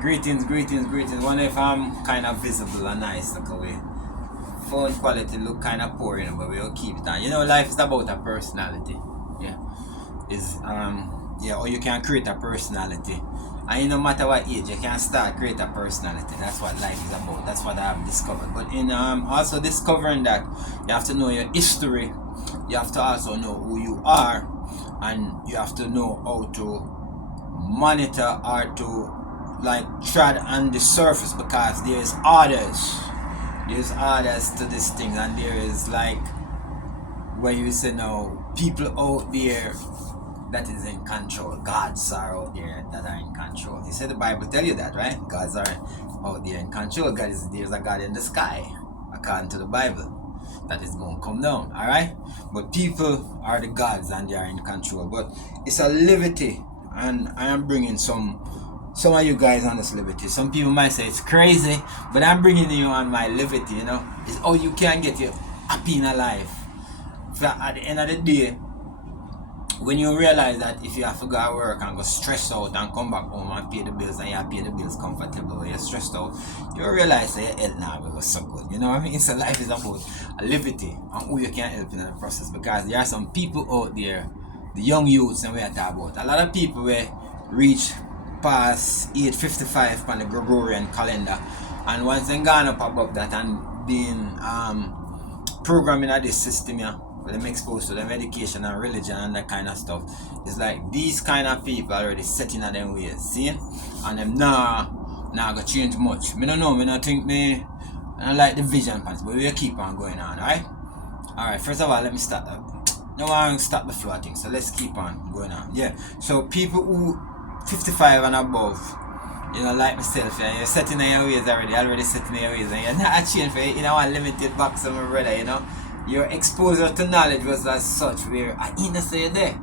Greetings, greetings, greetings. Wonder if I'm kind of visible and nice, look away. Phone quality look kind of poor, but we'll keep it on. Life is about a personality. Yeah, or you can create a personality, and no matter what age, you can start create a personality. That's what life is about. That's what I've discovered. But in also discovering that you have to know your history. You have to also know who you are, and you have to know how to monitor or to tread on the surface, because there's orders to this thing, and there is where you say now people out there that is in control. Gods are out there that are in control. You said the Bible tell you that, right? Gods are out there in control. There's a God in the sky, according to the Bible, that is going to come down. All right, but people are the gods and they are in control. But it's a liberty, and I am bringing some of you guys on this liberty. Some people might say it's crazy, but I'm bringing you on my liberty. It's how you can get you happy in a life. At the end of the day, when you realize that if you have to go to work and go stressed out and come back home and pay the bills, and you have to pay the bills comfortable, when you're stressed out, you realize that your health now was so good. You know what I mean? So life is about a liberty and who you can help in the process, because there are some people out there, the young youths, and we are talking about. A lot of people will reach past age 55 on the Gregorian calendar, and once they gone up above that and being programming at this system, with them exposed to them education and religion and that kind of stuff, it's like these kind of people already setting at them ways, see? And them nah go change much. Me don't know, me don't think I don't like the vision pants, but we'll keep on going on, alright? Alright, first of all, let me start that. No, I won't stop the flow, I think, so let's keep on going on. Yeah, so people who 55 and above, like myself, you're setting in your ways already setting in your ways, and you're not change for it, one limited box of my brother, Your exposure to knowledge was as such where I say there.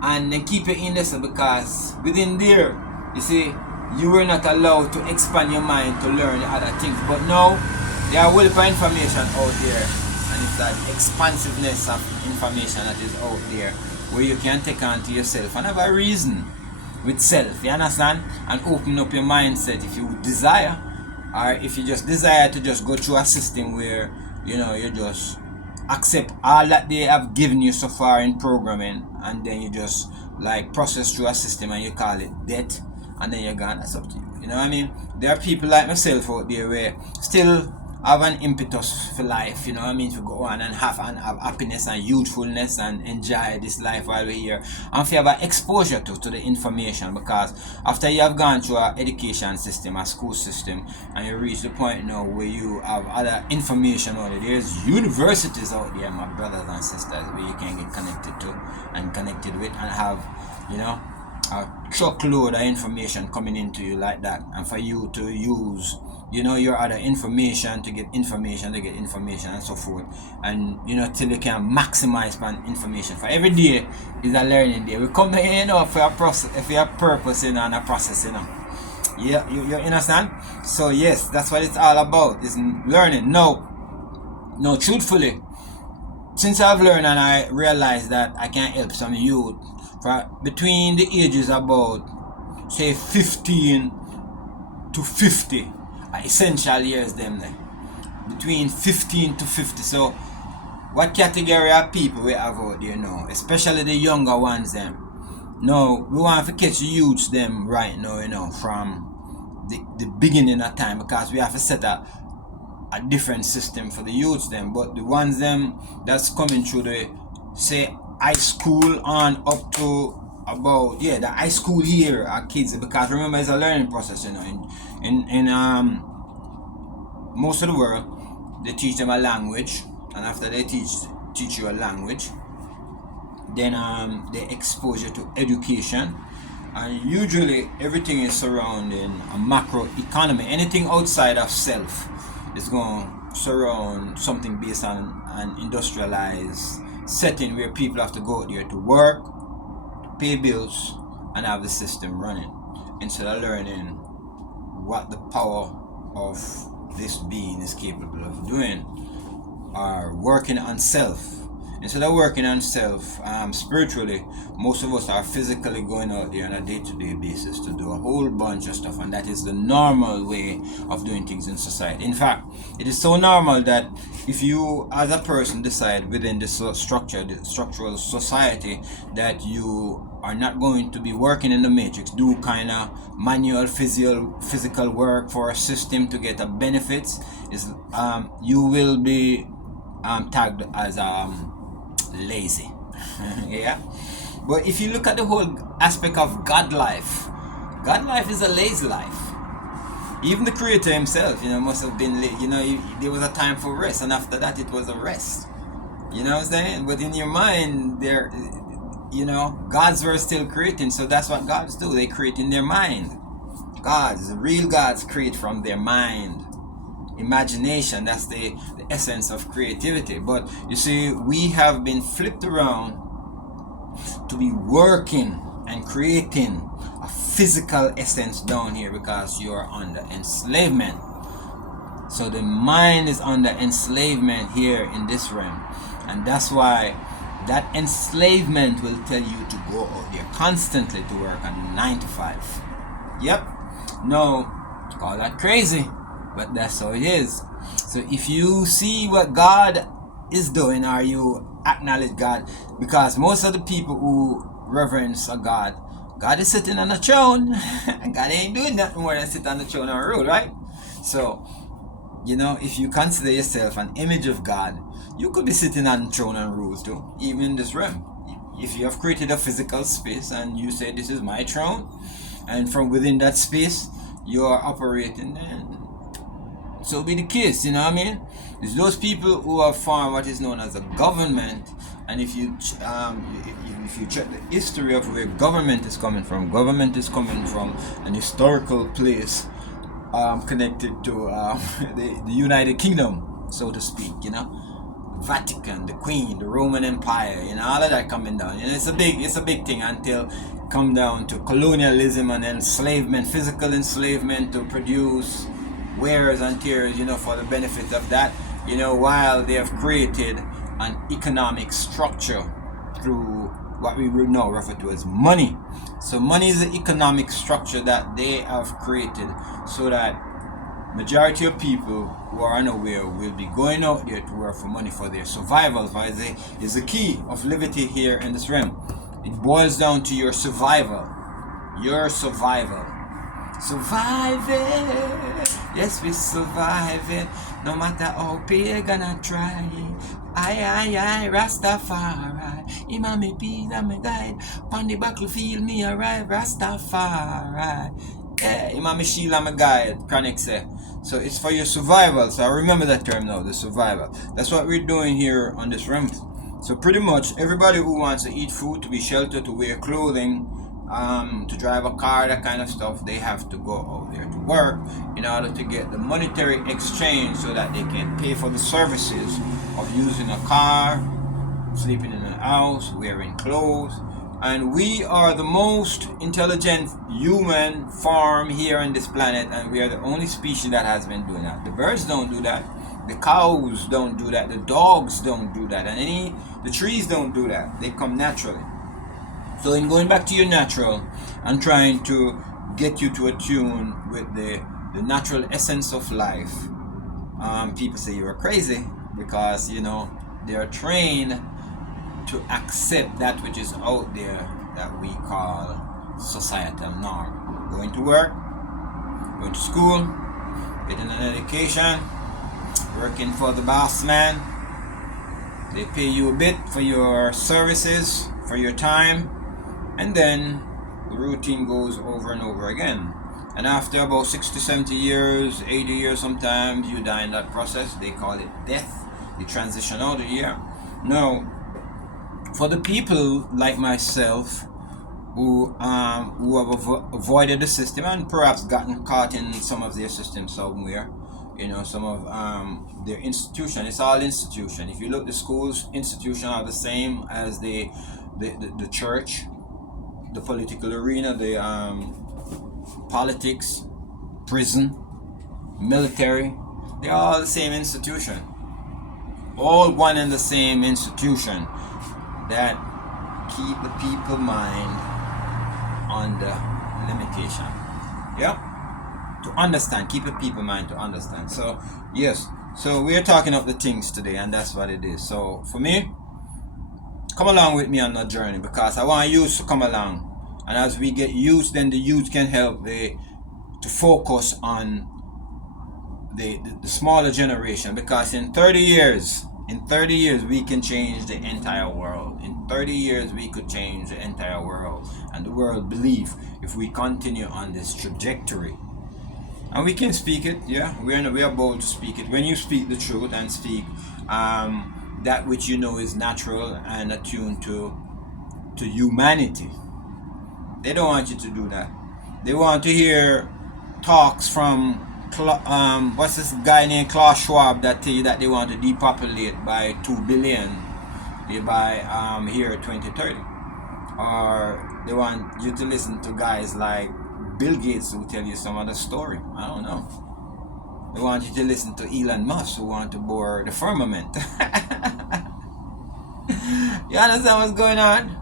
And then keep it in this, because within there, you see, you were not allowed to expand your mind to learn other things. But now, there are will for information out there, and it's that expansiveness of information that is out there, where you can take on to yourself and have a reason with self, you understand? And open up your mindset if you desire, or if you just desire to just go through a system where, you just accept all that they have given you so far in programming, and then you just process through a system and you call it debt, and then you're gone. That's up to you. You know what I mean? There are people like myself out there where still have an impetus for life, you know what I mean, to go on and have happiness and youthfulness and enjoy this life while we're here, and if you have an exposure to the information, because after you have gone through an education system, a school system, and you reach the point now where you have other information on it, there's universities out there, my brothers and sisters, where you can get connected to and connected with, and have, a truckload of information coming into you like that, and for you to use your other information to get information and so forth, and till you can maximize on information. For every day is a learning day. We come here for a process, if you have purpose and a process, yeah, you understand? So yes, that's what it's all about, is learning. No, truthfully, since I've learned and I realized that I can help some youth for between the ages about say 15 to 50, essential years them there, between 15 to 50. So what category of people we have out there now, especially the younger ones them? No, we want to catch the youths them right now, from the beginning of time, because we have to set a different system for the youths them. But the ones them that's coming through the say high school on up to about the high school year are kids, because remember it's a learning process, in most of the world they teach them a language, and after they teach you a language, then they expose you to education, and usually everything is surrounding a macro economy. Anything outside of self is going to surround something based on an industrialized setting where people have to go out there to work, to pay bills, and have the system running, instead of learning what the power of this being is capable of doing, or working on self Instead of working on self spiritually, most of us are physically going out there on a day-to-day basis to do a whole bunch of stuff, and that is the normal way of doing things in society. In fact, it is so normal that if you as a person decide within this structure, the structural society, that you are not going to be working in the matrix, do kind of manual physical work for a system to get a benefits, is you will be tagged as lazy. Yeah. But if you look at the whole aspect of God life is a lazy life. Even the creator himself, must have been, there was a time for rest, and after that it was a rest. You know what I'm saying? But in your mind, there, gods were still creating, so that's what gods do. They create in their mind. Gods, real gods, create from their mind. Imagination, that's the essence of creativity. But you see, we have been flipped around to be working and creating a physical essence down here because you're under enslavement. So the mind is under enslavement here in this realm, and that's why that enslavement will tell you to go out there constantly to work on 9 to 5. Yep. No, call that crazy, but that's how it is. So if you see what God is doing, or you acknowledge God, because most of the people who reverence a God is sitting on a throne. God ain't doing nothing more than sit on the throne and rule, right? So, if you consider yourself an image of God, you could be sitting on the throne and rule too, even in this realm. If you have created a physical space and you say, this is my throne, and from within that space you are operating, then so be the case. You know what I mean? It's those people who have formed what is known as a government, and if you check the history of where government is coming from an historical place connected to the United Kingdom, so to speak. Vatican, the Queen, the Roman Empire, all of that coming down. It's a big thing until come down to colonialism and enslavement, physical enslavement to produce wears and tears, for the benefit of that, while they have created an economic structure through what we would now refer to as money. So money is the economic structure that they have created, so that majority of people who are unaware will be going out there to work for money for their survival. Is the key of liberty here in this realm. It boils down to your survival. Surviving. Yes, we surviving. No matter how big gonna try. I, Rastafari. Imam me be that me guide. On the battlefield me arrive, Rastafari. Yeah, Imam Sheila my guide, Chronic say. So it's for your survival. So I remember that term now, the survival. That's what we're doing here on this realm. So pretty much everybody who wants to eat food, to be sheltered, to wear clothing, to drive a car, that kind of stuff, they have to go out there to work in order to get the monetary exchange so that they can pay for the services of using a car, sleeping in a house, wearing clothes. And we are the most intelligent human form here on this planet, and we are the only species that has been doing that. The birds don't do that, the cows don't do that, the dogs don't do that, and the trees don't do that. They come naturally. So in going back to your natural and trying to get you to attune with the natural essence of life, people say you are crazy because they are trained to accept that which is out there that we call societal norm. Going to work, going to school, getting an education, working for the boss man. They pay you a bit for your services, for your time, and then the routine goes over and over again. And after about 60, 70 years, 80 years sometimes, you die in that process. They call it death. You transition out of here. Now, for the people like myself who have avoided the system and perhaps gotten caught in some of their systems somewhere, some of their institution, it's all institution. If you look, the schools institution are the same as the church, the political arena, the politics, prison, military. They're all the same institution. all one and the same institution that keep the people mind under limitation. Yeah, to understand, keep the people mind to understand. So yes, so we're talking of the things today, and that's what it is. So for me, come along with me on the journey, because I want you to come along, and as we get youth, then the youth can help to focus on the smaller generation, because in 30 years we can change the entire world. In 30 years we could change the entire world, and the world believe if we continue on this trajectory. And we can speak it. Yeah, we are bold to speak it. When you speak the truth and speak that which you know is natural and attuned to humanity, they don't want you to do that. They want to hear talks from what's this guy named Klaus Schwab that tell you that they want to depopulate by 2 billion by year 2030, or they want you to listen to guys like Bill Gates who tell you some other story. I don't know. They want you to listen to Elon Musk who want to bore the firmament. You understand what's going on?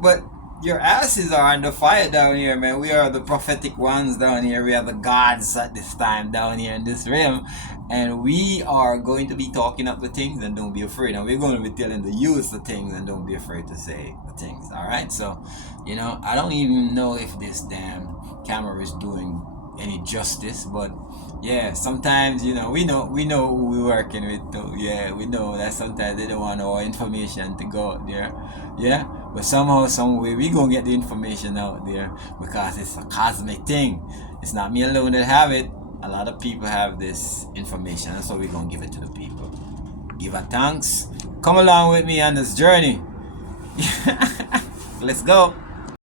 But your asses are under fire down here, man. We are the prophetic ones down here. We are the gods at this time down here in this realm. And we are going to be talking up the things, and don't be afraid. And we're going to be telling the youth the things, and don't be afraid to say the things. Alright? So, I don't even know if this damn camera is doing any justice, but yeah, sometimes we know who we're working with too. Yeah, we know that sometimes they don't want our information to go out there. Yeah, but somehow, some way, we gonna get the information out there, because it's a cosmic thing. It's not me alone that have it. A lot of people have this information, and so we're gonna give it to the people. Give a thanks. Come along with me on this journey. Let's go.